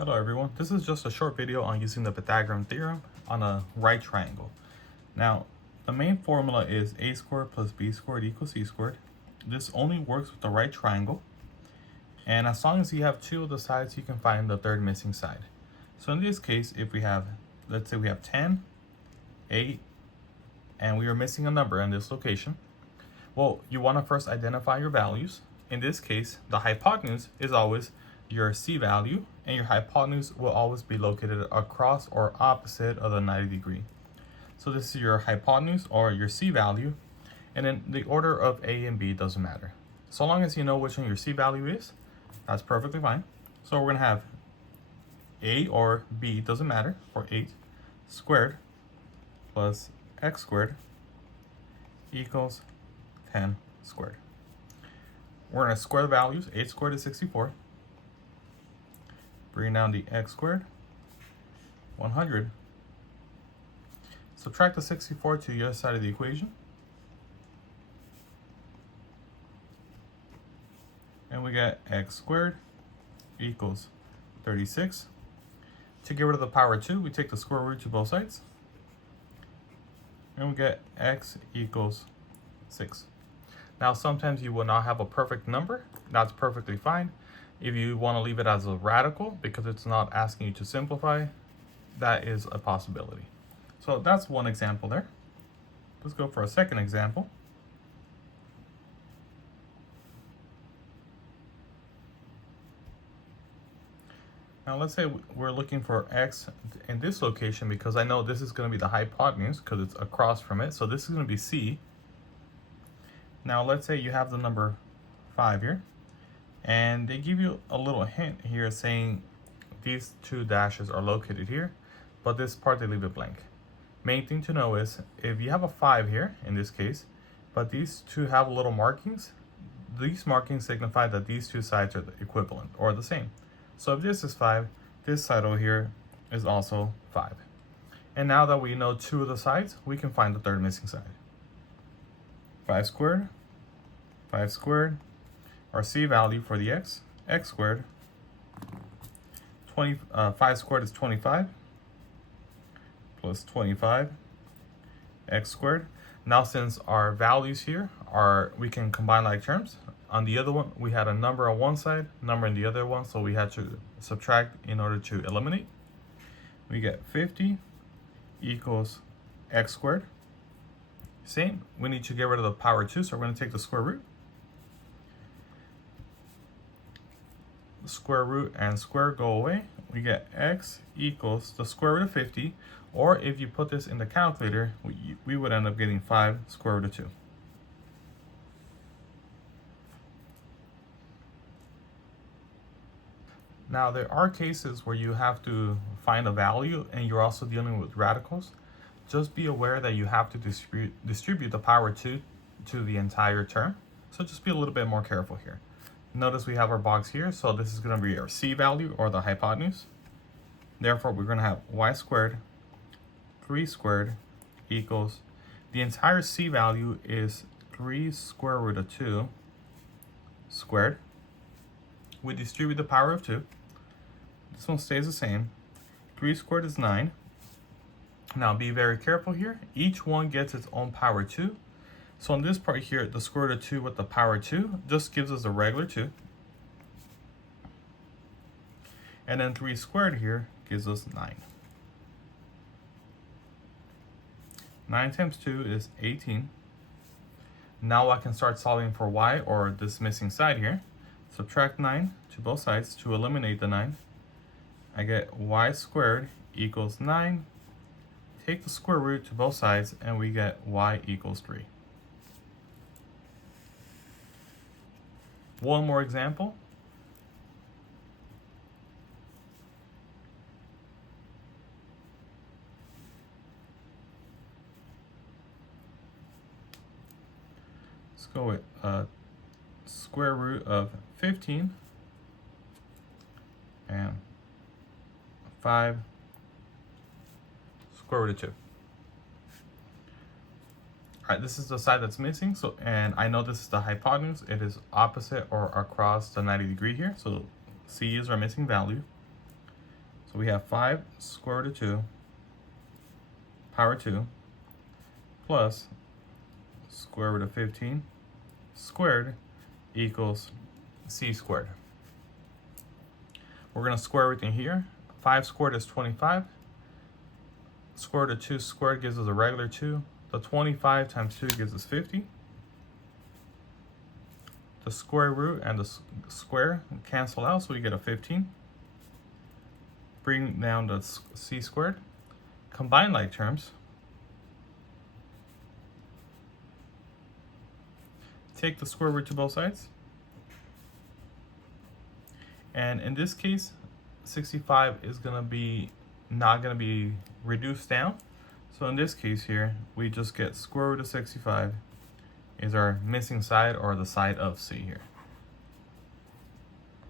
Hello everyone, this is just a short video on using the Pythagorean Theorem on a right triangle. Now, the main formula is a squared plus b squared equals c squared. This only works with the right triangle, and as long as you have two of the sides, you can find the third missing side. So in this case, if we have, let's say we have 10, 8, and we are missing a number in this location, well, you want to first identify your values. In this case, the hypotenuse is always your c value, and your hypotenuse will always be located across or opposite of the 90 degree. So this is your hypotenuse or your c value, and then the order of a and b doesn't matter. So long as you know which one your c value is, that's perfectly fine. So we're going to have a or b, doesn't matter, for 8 squared plus x squared equals 10 squared. We're going to square the values. 8 squared is 64. Bring down the x squared, 100. Subtract the 64 to the other side of the equation. And we get x squared equals 36. To get rid of the power 2, we take the square root to both sides. And we get x equals 6. Now, sometimes you will not have a perfect number. That's perfectly fine. If you want to leave it as a radical because it's not asking you to simplify, that is a possibility. So that's one example there. Let's go for a second example. Now let's say we're looking for x in this location because I know this is going to be the hypotenuse because it's across from it. So this is going to be c. Now let's say you have the number 5 here. And they give you a little hint here saying these two dashes are located here, but this part they leave it blank. Main thing to know is if you have a 5 here, in this case, but these two have little markings, these markings signify that these two sides are the equivalent or the same. So if this is 5, this side over here is also 5. And now that we know two of the sides, we can find the third missing side. 5 squared, our c value for the x squared, 5 squared is 25, plus 25, x squared. Now since our values here are, we can combine like terms. On the other one, we had a number on one side, number on the other one, so we had to subtract in order to eliminate. We get 50 equals x squared. Same, we need to get rid of the power 2, so we're going to take the square root. Square root and square go away. We get x equals the square root of 50, or if you put this in the calculator, we would end up getting 5 square root of 2. Now there are cases where you have to find a value and you're also dealing with radicals. Just be aware that you have to distribute the power 2 to the entire term, so just be a little bit more careful here. Notice we have our box here, so this is going to be our c value or the hypotenuse. Therefore, we're going to have y squared, 3 squared equals, the entire c value is 3 square root of 2 squared. We distribute the power of 2. This one stays the same. 3 squared is 9. Now be very careful here. Each one gets its own power 2. So in this part here, the square root of 2 with the power 2 just gives us a regular 2. And then 3 squared here gives us 9. 9 times 2 is 18. Now I can start solving for y, or this missing side here. Subtract 9 to both sides to eliminate the 9. I get y squared equals 9. Take the square root to both sides and we get y equals 3. One more example. Let's go with square root of 15 and 5 square root of 2. Alright, this is the side that's missing, so, and I know this is the hypotenuse. It is opposite or across the 90 degree here, so c is our missing value. So we have 5 square root of 2 power 2 plus square root of 15 squared equals c squared. We're going to square everything here. 5 squared is 25. Square root of 2 squared gives us a regular 2. The 25 times 2 gives us 50. The square root and the square cancel out, so we get a 15. Bring down the c squared. Combine like terms. Take the square root to both sides. And in this case, 65 is not gonna be reduced down. So in this case here, we just get square root of 65 is our missing side, or the side of c here.